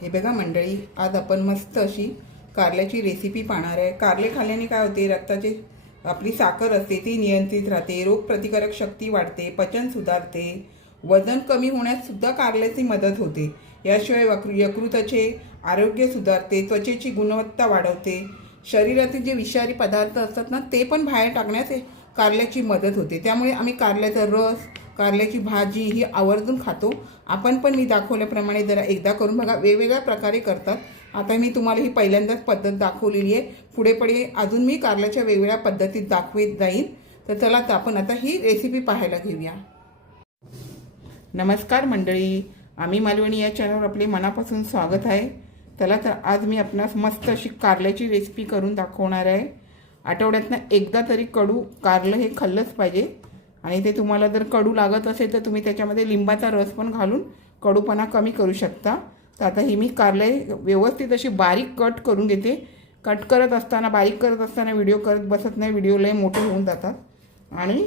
हे बघा मंडळी आज आपण मस्त अशी कारल्याची रेसिपी पाहणार आहे. कारले खाल्ल्याने काय होते? रक्ताचे आपली साखर असते ती नियंत्रित राहते रोगप्रतिकारक शक्ती वाढते पचन सुधारते. वजन कमी होण्यास सुद्धा कारल्याची मदत होते. याशिवाय वक्र यकृताचे आरोग्य सुधारते त्वचेची गुणवत्ता वाढवते. शरीरातील जे विषारी पदार्थ असतात ना ते पण बाहेर टाकण्यास कारल्याची मदत होते. त्यामुळे आम्ही कारल्याचा रस कारल्याची भाजी ही आवर्जून खातो. आपण पण मी दाखवल्याप्रमाणे जरा एकदा करून बघा. वेगवेगळ्या प्रकारे करतात. आता मी तुम्हाला ही पहिल्यांदाच पद्धत दाखवलेली आहे. पुढे पुढे अजून मी कारल्याच्या वेगवेगळ्या पद्धतीत दाखवीत जाईन. तर चला तर आपण आता ही रेसिपी पाहायला घेऊया. नमस्कार मंडळी. आम्ही मालवणी या चॅनलवर आपले मनापासून स्वागत आहे. चला तर आज मी आपणास मस्त अशी कारल्याची रेसिपी करून दाखवणार आहे. आठवड्यातनं एकदा तरी कडू कारलं हे खाल्लंच पाहिजे. आणि ते तुम्हाला जर कडू लागत असेल तर तुम्ही त्याच्यामध्ये लिंबाचा रस पण घालून कडूपणा कमी करू शकता. तर आता ही मी कारले व्यवस्थित अशी बारीक कट करून घेते. कट करत असताना बारीक करत असताना व्हिडिओ करत बसत नाही व्हिडिओ लय मोठे होऊन जातात. आणि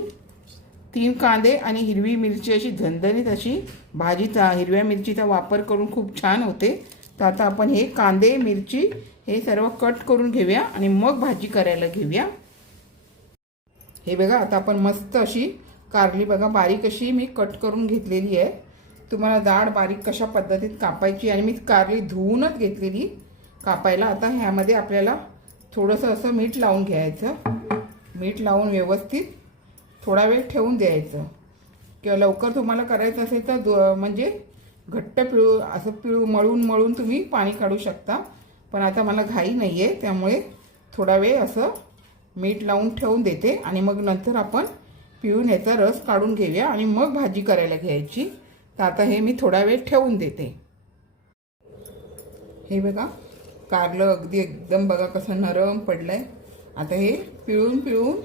तीन कांदे आणि हिरवी मिरची अशी झणझणीत अशी भाजीचा हिरव्या मिरचीचा वापर करून खूप छान होते. तर आता आपण हे कांदे मिरची हे सर्व कट करून घेऊया आणि मग भाजी करायला घेऊया. हे बघा आता आपण मस्त अशी कारली बघा बारीक अशी मी कट करून घेतलेली आहे. तुम्हाला जाड बारीक कशा पद्धतीत कापायची आणि मी कारली धुवूनच घेतलेली. कापायला आता ह्यामध्ये आपल्याला थोडंसं असं मीठ लावून घ्यायचं. मीठ लावून व्यवस्थित थोडा वेळ ठेवून द्यायचं. किंवा लवकर तुम्हाला करायचं असेल तर दो म्हणजे घट्ट पिळू असं पिळू मळून मळून तुम्ही पाणी काढू शकता. पण आता मला घाई नाही आहे त्यामुळे थोडा वेळ असं मीठ लावून ठेवून देते. आणि मग नंतर आपण पिळून याचा रस काढून घेऊया आणि मग भाजी करायला घ्यायची. तर आता हे मी थोडा वेळ ठेवून देते. हे बघा कारलं अगदी एकदम बघा कसं नरम पडलं आहे आता हे पिळून पिळून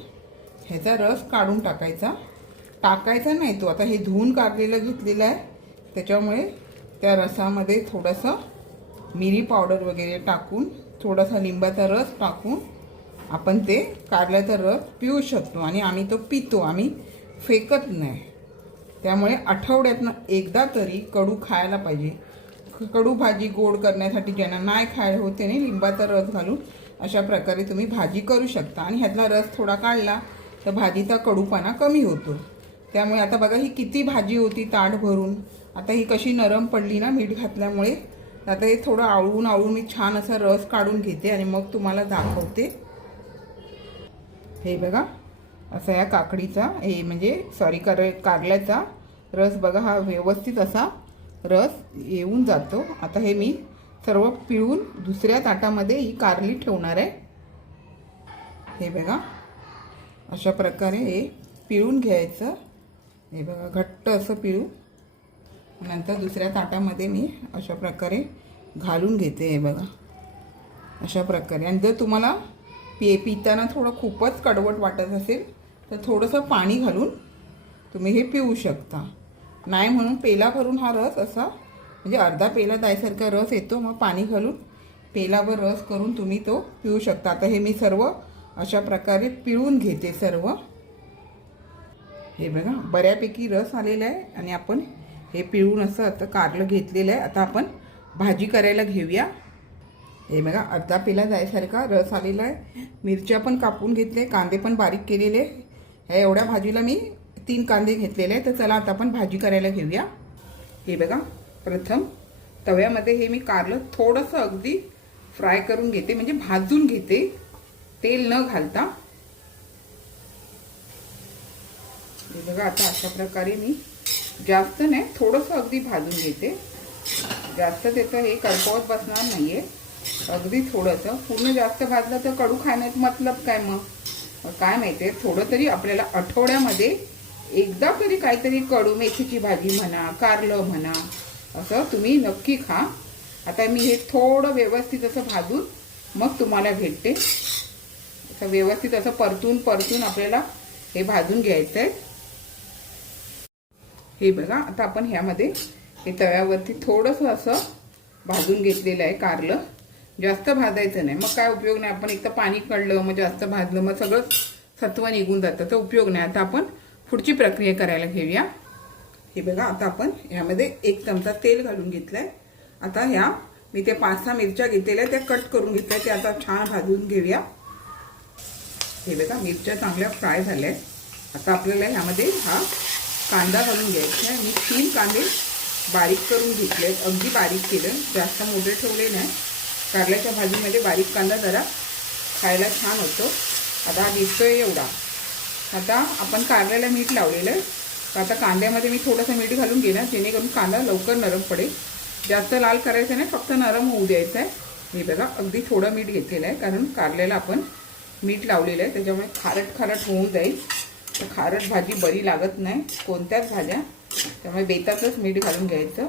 ह्याचा रस काढून टाकायचा. टाकायचा नाही तो आता हे धुवून काढलेलं घेतलेलं आहे. त्याच्यामुळे त्या रसामध्ये थोडंसं मिरी पावडर वगैरे टाकून थोडासा लिंबाचा रस टाकून आपण ते काढल्याचा रस पिऊ शकतो आणि आम्ही तो पितो आम्ही फेकत नाही. त्यामुळे आठवड्यातनं एकदा तरी कडू खायला पाहिजे. कडू भाजी गोड करण्यासाठी ज्यांना नाही खायला होते त्याने लिंबाचा रस घालून अशा प्रकारे तुम्ही भाजी करू शकता. आणि ह्यातला रस थोडा काढला तर भाजीचा कडूपणा कमी होतो. त्यामुळे आता बघा ही किती भाजी होती ताट भरून. आता ही कशी नरम पडली ना मीठ घातल्यामुळे. आता हे थोडं आळून आळून मी छान असा रस काढून घेते आणि मग तुम्हाला दाखवते. हे बघा असा या काकडीचा हे म्हणजे सॉरी कार कारल्याचा रस बघा हा व्यवस्थित असा रस येऊन जातो. आता हे मी सर्व पिळून दुसऱ्या ताटामध्ये ही कारली ठेवणार आहे. हे बघा अशा प्रकारे हे पिळून घ्यायचं. हे बघा घट्ट असं पिळू. नंतर दुसऱ्या ताटामध्ये मी अशा प्रकारे घालून घेते हे बघा. अशा प्रकारे. आणि जर तुम्हाला पि पिताना थोडं खूपच कडवट वाटत असेल तर थोडंसं पाणी घालून तुम्ही हे पिऊ शकता. नाही म्हणून पेला भरून हा रस असा म्हणजे अर्धा पेला दायसारखा रस येतो मग पाणी घालून पेलावर रस करून तुम्ही तो पिऊ शकता. आता हे मी सर्व अशा प्रकारे पिळून घेते सर्व. हे बघा बऱ्यापैकी रस आलेला आहे आणि आपण हे पिळून असं आता कारलं घेतलेलं आहे. आता आपण भाजी करायला घेऊया. हे बघा अर्धा पेला जायसारखा रस आलेला आहे. मिरच्या पण कापून घेतले कांदे पण बारीक केलेले. ह्या एवढ्या भाजीला मी तीन कांदे घेतलेले आहे तर चला आता आपण भाजी करायला घेऊया. हे बघा प्रथम तव्यामध्ये हे मी कारलं थोडंसं अगदी फ्राय करून घेते म्हणजे भाजून घेते. तेल न घालता. हे बघा आता अशा प्रकारे मी जास्त नाही थोडंसं अगदी भाजून घेते. जास्त त्याचं हे करपवत बसणार नाही आहे अगदी थोडंसं. पूर्ण जास्त भाजलं तर कडू खाण्यात मतलब काय मग? काय माहिती आहे थोडं तरी आपल्याला आठवड्यामध्ये एकदा तरी काहीतरी कडू मेथीची भाजी म्हणा कारलं म्हणा असं तुम्ही नक्की खा. आता मी हे थोडं व्यवस्थित असं भाजून मग तुम्हाला भेटते. असं व्यवस्थित असं परतून परतून आपल्याला हे भाजून घ्यायचं आहे. हे बघा आता आपण ह्यामध्ये हे तव्यावरती थोडंसं असं भाजून घेतलेलं आहे कारलं. जास्त भाजायचं नाही. मग काय उपयोग नाही. आपण एक तर पाणी कळलं मग जास्त भाजलं मग सगळं सत्व निघून जातं. तर उपयोग नाही. आता आपण पुढची प्रक्रिया करायला घेऊया. हे बघा आता आपण ह्यामध्ये एक चमचा तेल घालून घेतलं आहे आता ह्या मी ते पाच सहा मिरच्या घेतलेल्या त्या कट करून घेतल्या त्या आता छान भाजून घेऊया. हे बघा मिरच्या चांगल्या फ्राय झाल्या आहेत आता आपल्याला ह्यामध्ये हा कांदा घालून घ्यायचा आहे. मी तीन कांदे बारीक करून घेतले आहेत अगदी बारीक केलं. जास्त मोठे ठेवले नाही. कारल्याच्या भाजीमध्ये बारीक कांदा जरा खायला छान होतो. आता हा दिसतोय एवढा. आता आपण कारल्याला मीठ लावलेलं आहे. तर आता कांद्यामध्ये मी थोडंसं मीठ घालून घेणार जेणेकरून कांदा लवकर नरम पडेल. जास्त लाल करायचं नाही फक्त नरम होऊ द्यायचं आहे. हे बघा अगदी थोडं मीठ घेतलेलं आहे कारण कारल्याला आपण मीठ लावलेलं आहे. त्याच्यामुळे खारट खारट होऊन जाईल. तर खारट भाजी बरी लागत नाही कोणत्याच भाज्या. त्यामुळे बेतातच मीठ घालून घ्यायचं.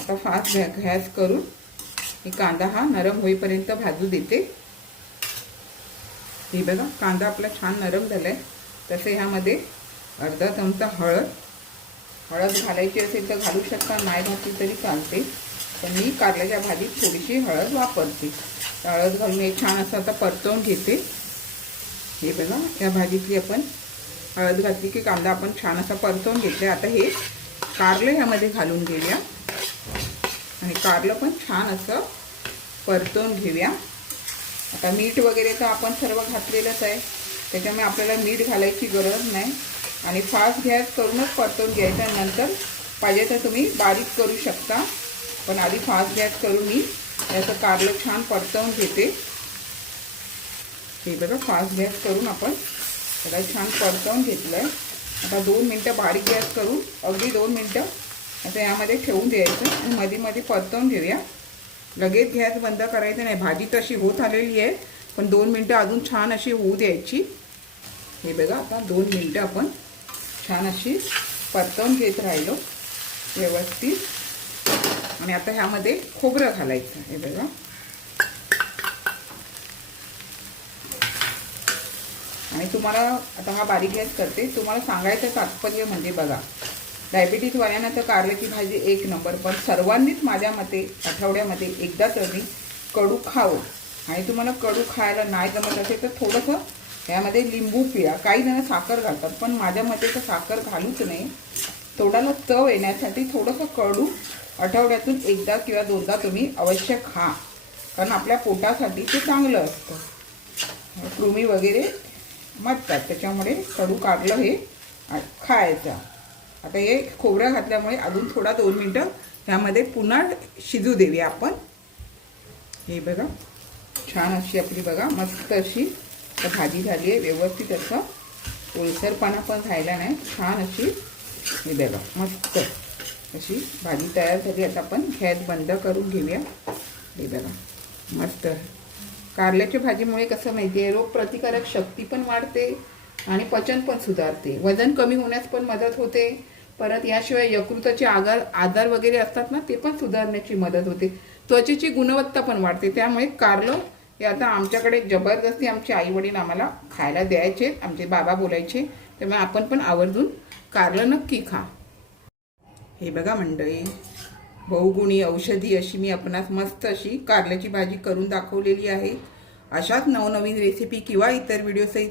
आता फास्ट घ्या गॅस करून मी कांदा हा नरम होईपर्यंत भाजू देते. हे बघा कांदा आपला छान नरम झाला आहे तसे ह्यामध्ये अर्धा चमचा हळद. हळद घालायची असेल तर घालू शकता नाही घातली तरी चालते. पण मी कारल्याच्या भाजीत थोडीशी हळद वापरते. हळद घालून हे छान असं आता परतवून घेते. हे बघा या भाजीतली आपण हळद घातली की कांदा आपण छान असा परतवून घेतला आता हे कारलं ह्यामध्ये घालून घेऊया. आणि कारलं पण छान असं परतवून घेऊया. आता मीठ वगैरे तर आपण सर्व घातलेलंच आहे. त्याच्यामुळे आपल्याला मीठ घालायची गरज नाही. आणि फास्ट गॅस करूनच परतवून घ्यायचं नंतर पाहिजे तर तुम्ही बारीक करू शकता. पण आधी फास्ट गॅस करून मी याचं कारलं छान परतवून घेते. हे बघा फास्ट गॅस करून आपण त्याला छान परतवून घेतलं आहे आता दोन मिनटं बारीक गॅस करून अगदी दोन मिनटं आता यामध्ये ठेवून द्यायचं आणि मध्ये मध्ये परतवून घेऊया. लगेच गॅस बंद करायचं नाही. भाजी तशी होत आलेली आहे पण दोन मिनटं अजून छान अशी होऊ द्यायची. हे बघा आता दोन मिनटं आपण छान अशी परतवून घेत राहिलो व्यवस्थित. आणि आता ह्यामध्ये खोबरं घालायचं हे बघा. आणि तुम्हाला आता हा बारीक गॅस करते तुम्हाला सांगायचं तात्पर्य म्हणजे बघा डायबिटीजवाल्यांना तर कारल्याची भाजी एक नंबर पण सर्वांनीच माझ्या मते आठवड्यामध्ये एकदा तरी कडू खावं. आणि तुम्हाला कडू खायला नाही जमत असेल तर थोडंसं यामध्ये लिंबू पिळा. काही जण साखर घालतात पण माझ्या मते तर साखर घालूच नाही थोडाला चव येण्यासाठी थोडंसं कडू आठवड्यातून एकदा किंवा दोनदा तुम्ही अवश्य खा कारण आपल्या पोटासाठी ते चांगलं असतं. कृमी वगैरे मरतात त्याच्यामुळे कडू काढलं हे खायचं. आता हे खोबरं घातल्यामुळे अजून थोडा दोन मिनटं ह्यामध्ये पुन्हा शिजू देऊया आपण. हे बघा छान अशी आपली बघा मस्त अशी भाजी झाली आहे व्यवस्थित असं ओलसरपणा पण राहिला नाही. छान अशी हे बघा मस्त अशी भाजी तयार झाली. आता आपण गॅस बंद करून घेऊया. हे बघा मस्त. कारल्याच्या भाजीमुळे कसं माहिती आहे रोगप्रतिकारक शक्ती पण वाढते आणि पचन पण सुधारते. वजन कमी होण्यास पण मदत होते. परत याशिवाय यकृताचे आजार आजार वगैरे असतात ना ते पण सुधारण्याची मदत होते. त्वचेची गुणवत्ता पण वाढते. त्यामुळे कारलं हे आता आमच्याकडे जबरदस्ती आमचे आई वडील आम्हाला खायला द्यायचे आमचे बाबा बोलायचे. त्यामुळे आपण पण आवर्जून कारलं नक्की खा. हे बघा मंडळी बहुगुणी औषधी अशी मी आपणास मस्त अशी कारल्याची भाजी करून दाखवलेली आहे. अशाच नवनवीन रेसिपी किंवा इतर व्हिडिओसहित